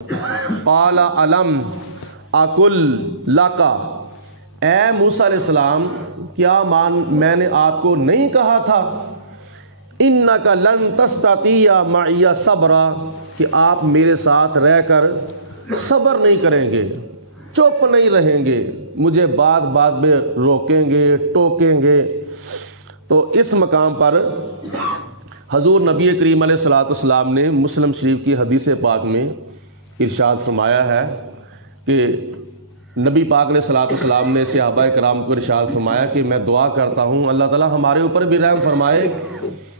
قال علم اقل لکا، اے موسیٰ علیہ السلام کیا میں نے آپ کو نہیں کہا تھا انک لن تستطیع معی صبرا، کہ آپ میرے ساتھ رہ کر صبر نہیں کریں گے، چپ نہیں رہیں گے، مجھے بات بات میں روکیں گے، ٹوکیں گے۔ تو اس مقام پر حضور نبی کریم علیہ الصلوۃ والسلام نے مسلم شریف کی حدیث پاک میں ارشاد فرمایا ہے کہ نبی پاک علیہ الصلوۃ والسلام نے صحابہ کرام کو ارشاد فرمایا کہ میں دعا کرتا ہوں اللہ تعالیٰ ہمارے اوپر بھی رحم فرمائے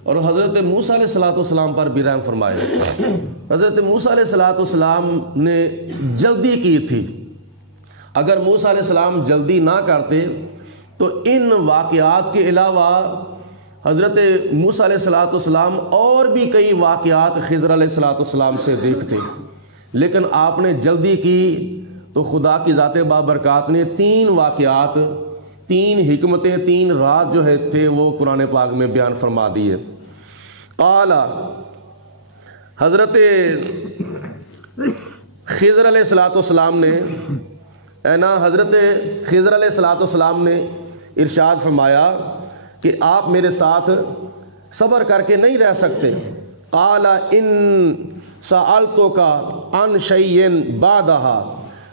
اور حضرت موسیٰ علیہ الصلوۃ والسلام پر بھی رحم فرمائے۔ حضرت موسیٰ علیہ الصلوۃ والسلام نے جلدی کی تھی، اگر موسیٰ علیہ السلام جلدی نہ کرتے تو ان واقعات کے علاوہ حضرت موسیٰ علیہ الصلوۃ والسلام اور بھی کئی واقعات خضر علیہ الصلوۃ والسلام سے دیکھتے، لیکن آپ نے جلدی کی تو خدا کی ذات بابرکات نے 3 واقعات، 3 حکمتیں، 3 راز جو ہے تھے وہ قرآن پاک میں بیان فرما دیے۔ قال، حضرت خضر علیہ الصلوۃ والسلام نے حضرت خضر علیہ الصلوۃ والسلام نے ارشاد فرمایا کہ آپ میرے ساتھ صبر کر کے نہیں رہ سکتے۔ قال ان سألتک عن شیء بعدہا،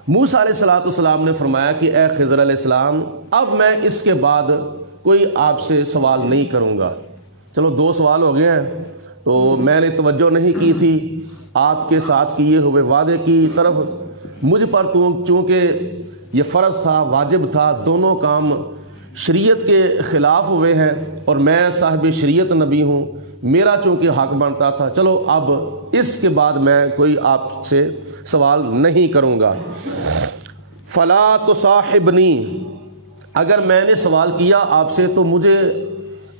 موسیٰ علیہ الصلوۃ والسلام نے فرمایا کہ اے خضر علیہ السلام اب میں اس کے بعد کوئی آپ سے سوال نہیں کروں گا۔ چلو 2 سوال ہو گئے ہیں، تو میں نے توجہ نہیں کی تھی آپ کے ساتھ کیے ہوئے وعدے کی طرف، مجھ پر چونکہ یہ فرض تھا، واجب تھا، دونوں کام شریعت کے خلاف ہوئے ہیں اور میں صاحب شریعت نبی ہوں، میرا چونکہ حق بنتا تھا، چلو اب اس کے بعد میں کوئی آپ سے سوال نہیں کروں گا۔ فلا تصاحبنی، اگر میں نے سوال کیا آپ سے تو مجھے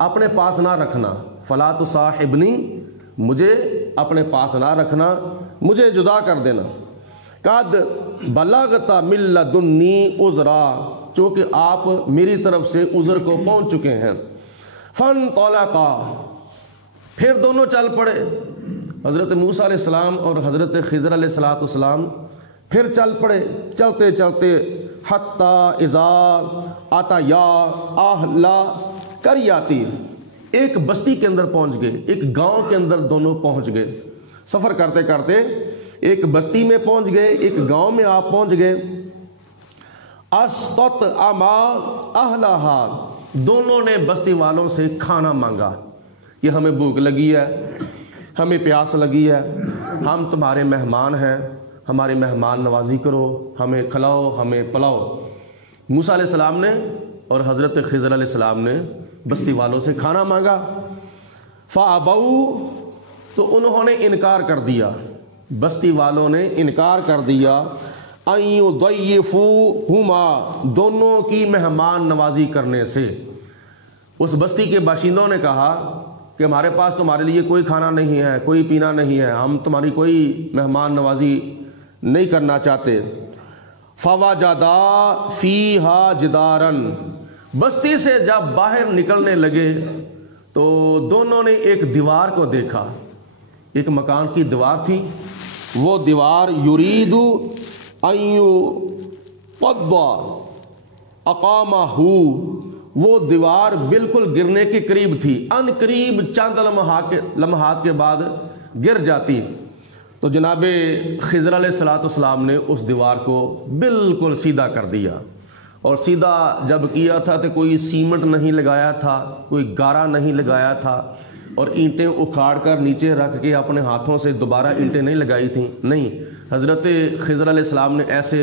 اپنے پاس نہ رکھنا، فلا تصاحبنی، مجھے اپنے پاس نہ رکھنا، مجھے جدا کر دینا۔ قد بلغت من لدنی عذرا، چونکہ آپ میری طرف سے عذر کو پہنچ چکے ہیں۔ فانطلقا، پھر دونوں چل پڑے، حضرت موسیٰ علیہ السلام اور حضرت خضر علیہ الصلوۃ والسلام پھر چل پڑے، چلتے چلتے حتی اذا اتیا اہل قریۃ، ایک بستی کے اندر پہنچ گئے، ایک گاؤں کے اندر دونوں پہنچ گئے، سفر کرتے کرتے ایک بستی میں پہنچ گئے، ایک گاؤں میں آپ پہنچ گئے۔ استطعما اہلہا، دونوں نے بستی والوں سے کھانا مانگا کہ ہمیں بھوک لگی ہے، ہمیں پیاس لگی ہے، ہم تمہارے مہمان ہیں، ہماری مہمان نوازی کرو، ہمیں کھلاؤ، ہمیں پلاؤ۔ موسیٰ علیہ السلام نے اور حضرت خضر علیہ السلام نے بستی والوں سے کھانا مانگا۔ فَأَبَوْا، تو انہوں نے انکار کر دیا، بستی والوں نے انکار کر دیا، أَن يُضَيِّفُوهُمَا، دونوں کی مہمان نوازی کرنے سے۔ اس بستی کے باشندوں نے کہا کہ ہمارے پاس تمہارے لیے کوئی کھانا نہیں ہے، کوئی پینا نہیں ہے، ہم تمہاری کوئی مہمان نوازی نہیں کرنا چاہتے۔ فَوَجَدَا فِيهَا جِدَارًا، بستی سے جب باہر نکلنے لگے تو دونوں نے ایک دیوار کو دیکھا، ایک مکان کی دیوار تھی، وہ دیوار یرید ان یقض اقامہ، وہ دیوار بالکل گرنے کے قریب تھی، ان قریب چند لمحات کے بعد گر جاتی۔ تو جناب خضر علیہ الصلوۃ والسلام نے اس دیوار کو بالکل سیدھا کر دیا، اور سیدھا جب کیا تھا تو کوئی سیمنٹ نہیں لگایا تھا، کوئی گارا نہیں لگایا تھا، اور اینٹیں اکھاڑ کر نیچے رکھ کے اپنے ہاتھوں سے دوبارہ اینٹیں نہیں لگائی تھیں، نہیں، حضرت خضر علیہ السلام نے ایسے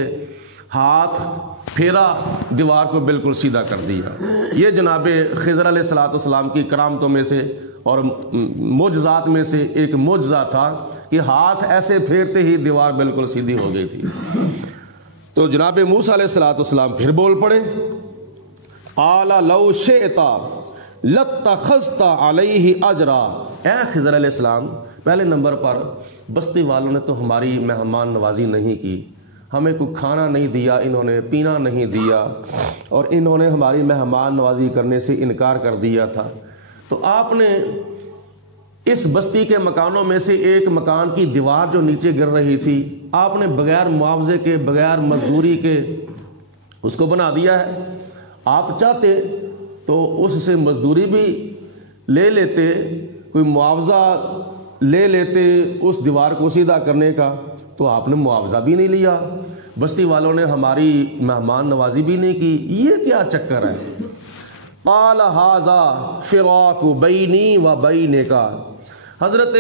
ہاتھ پھیرا، دیوار کو بالکل سیدھا کر دیا۔ یہ جناب خضر علیہ الصلوۃ والسلام کی کرامتوں میں سے اور معجزات میں سے ایک معجزہ تھا کہ ہاتھ ایسے پھیرتے ہی دیوار بالکل سیدھی ہو گئی تھی۔ تو جناب موسیٰ علیہ الصلوۃ والسلام پھر بول پڑے، قال لو شئت لاتخذت علیہ اجرا، اے خضر علیہ السلام، پہلے نمبر پر بستی والوں نے تو ہماری مہمان نوازی نہیں کی، ہمیں کوئی کھانا نہیں دیا، انہوں نے پینا نہیں دیا، اور انہوں نے ہماری مہمان نوازی کرنے سے انکار کر دیا تھا۔ تو آپ نے اس بستی کے مکانوں میں سے ایک مکان کی دیوار جو نیچے گر رہی تھی آپ نے بغیر معاوضے کے بغیر مزدوری کے اس کو بنا دیا ہے. آپ چاہتے تو اس سے مزدوری بھی لے لیتے, کوئی معاوضہ لے لیتے اس دیوار کو سیدھا کرنے کا, تو آپ نے معاوضہ بھی نہیں لیا, بستی والوں نے ہماری مہمان نوازی بھی نہیں کی. یہ کیا چکر ہے؟ قال ھذا فراق بینی و بینک. حضرت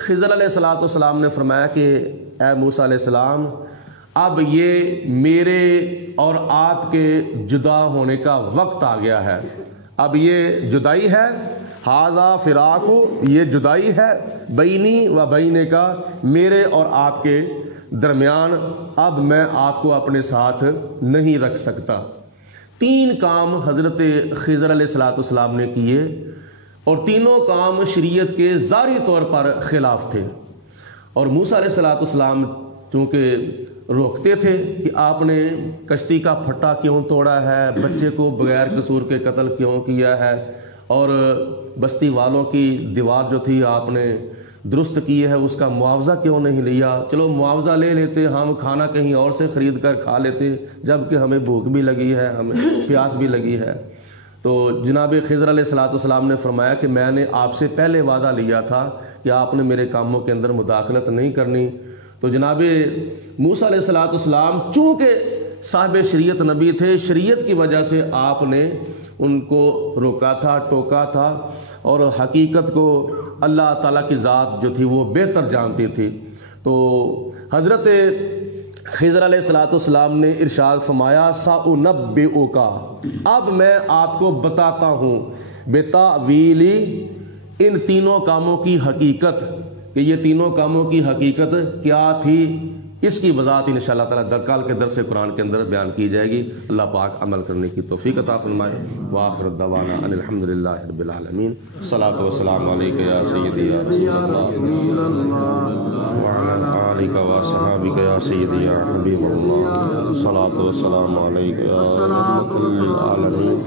خضر علیہ السلام نے فرمایا کہ اے موسیٰ علیہ السلام, اب یہ میرے اور آپ کے جدا ہونے کا وقت آ گیا ہے. اب یہ جدائی ہے, ھذا فراق, یہ جدائی ہے, بینی و بینک, میرے اور آپ کے درمیان. اب میں آپ کو اپنے ساتھ نہیں رکھ سکتا. 3 کام حضرت خضر علیہ السلام نے کیے, اور تینوں کام شریعت کے ظاہری طور پر خلاف تھے. اور موسیٰ علیہ السلام چونکہ روکتے تھے کہ آپ نے کشتی کا پھٹا کیوں توڑا ہے, بچے کو بغیر قصور کے قتل کیوں کیا ہے, اور بستی والوں کی دیوار جو تھی آپ نے درست کی ہے, اس کا معاوضہ کیوں نہیں لیا؟ چلو معاوضہ لے لیتے, ہم کھانا کہیں اور سے خرید کر کھا لیتے, جبکہ ہمیں بھوک بھی لگی ہے, ہمیں پیاس بھی لگی ہے. تو جناب خضر علیہ السلام نے فرمایا کہ میں نے آپ سے پہلے وعدہ لیا تھا کہ آپ نے میرے کاموں کے اندر مداخلت نہیں کرنی. تو جناب موسیٰ علیہ السلام چونکہ صاحب شریعت نبی تھے, شریعت کی وجہ سے آپ نے ان کو روکا تھا, ٹوکا تھا, اور حقیقت کو اللہ تعالیٰ کی ذات جو تھی وہ بہتر جانتی تھی. تو حضرت خضر علیہ السلام نے ارشاد فرمایا سأنبئک, اب میں آپ کو بتاتا ہوں, بتأویلی, ان تینوں کاموں کی حقیقت, کہ یہ تینوں کاموں کی حقیقت کیا تھی, اس کی وضاحت انشاءاللہ تعالیٰ کل کے درس قرآن کے اندر بیان کی جائے گی. اللہ پاک عمل کرنے کی توفیق عطا فرمائے. وآخر دعوانا ان الحمدللہ رب العالمین. الصلاۃ والسلام علیک یا سیدی یا رسول اللہ وعلی آلک و صحابک یا سیدی یا حبیب اللہ. الصلاۃ والسلام علیک یا رحمۃ للعالمین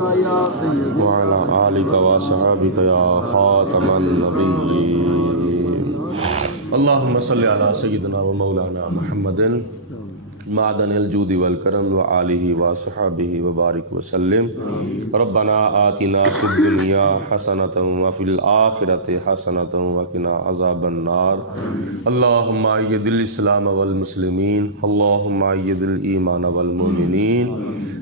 وعلی آلک و صحابک یا خاتم النبیین. اللہم صلی علی سیدنا و مولانا محمد معدن الجود والکرم وآلہ وصحبہ وبارک وسلم. ربنا آتنا فی الدنیا حسنۃ وفی الآخرۃ حسنۃ وقنا عذاب النار. اللہم اید الاسلام والمسلمین, اللہم اید الایمان والمؤمنین,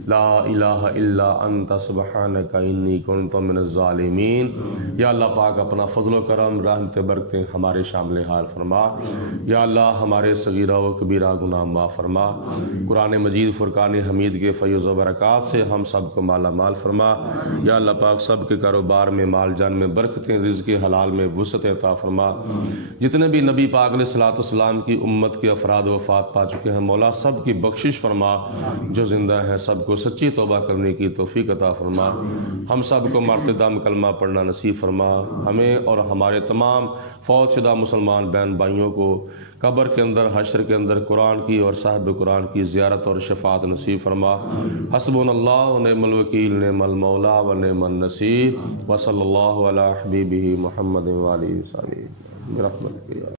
لا الہ الا انت سبحانک انی کنت من الظالمین. یا اللہ پاک اپنا فضل و کرم, رحمت برکتیں ہمارے شامل حال فرما. یا اللہ ہمارے صغیرہ و کبیرہ گناہ معاف فرما. قرآن مجید فرقان حمید کے فیض و برکات سے ہم سب کو مالا مال فرما. یا اللہ پاک سب کے کاروبار میں, مال جان میں برکتیں, رزق حلال میں وسعت عطا فرما. جتنے بھی نبی پاک علیہ السلام کی امت کے افراد وفات پا چکے ہیں, مولا سب کی بخشش فرما. جو زندہ ہیں سب کو سچی توبہ کرنے کی توفیق عطا فرما. ہم سب کو مرتدم کلمہ پڑھنا نصیب فرما. ہمیں اور ہمارے تمام فوت شدہ مسلمان بہن بھائیوں کو قبر کے اندر, حشر کے اندر قرآن کی اور صاحب قرآن کی زیارت اور شفاعت نصیب فرما. حسبنا اللہ و نعم الوکیل, نعم المولا و نعم النصیر. وصلی اللہ علی حبیبہ محمد و آلہ وصحبہ برحمتک.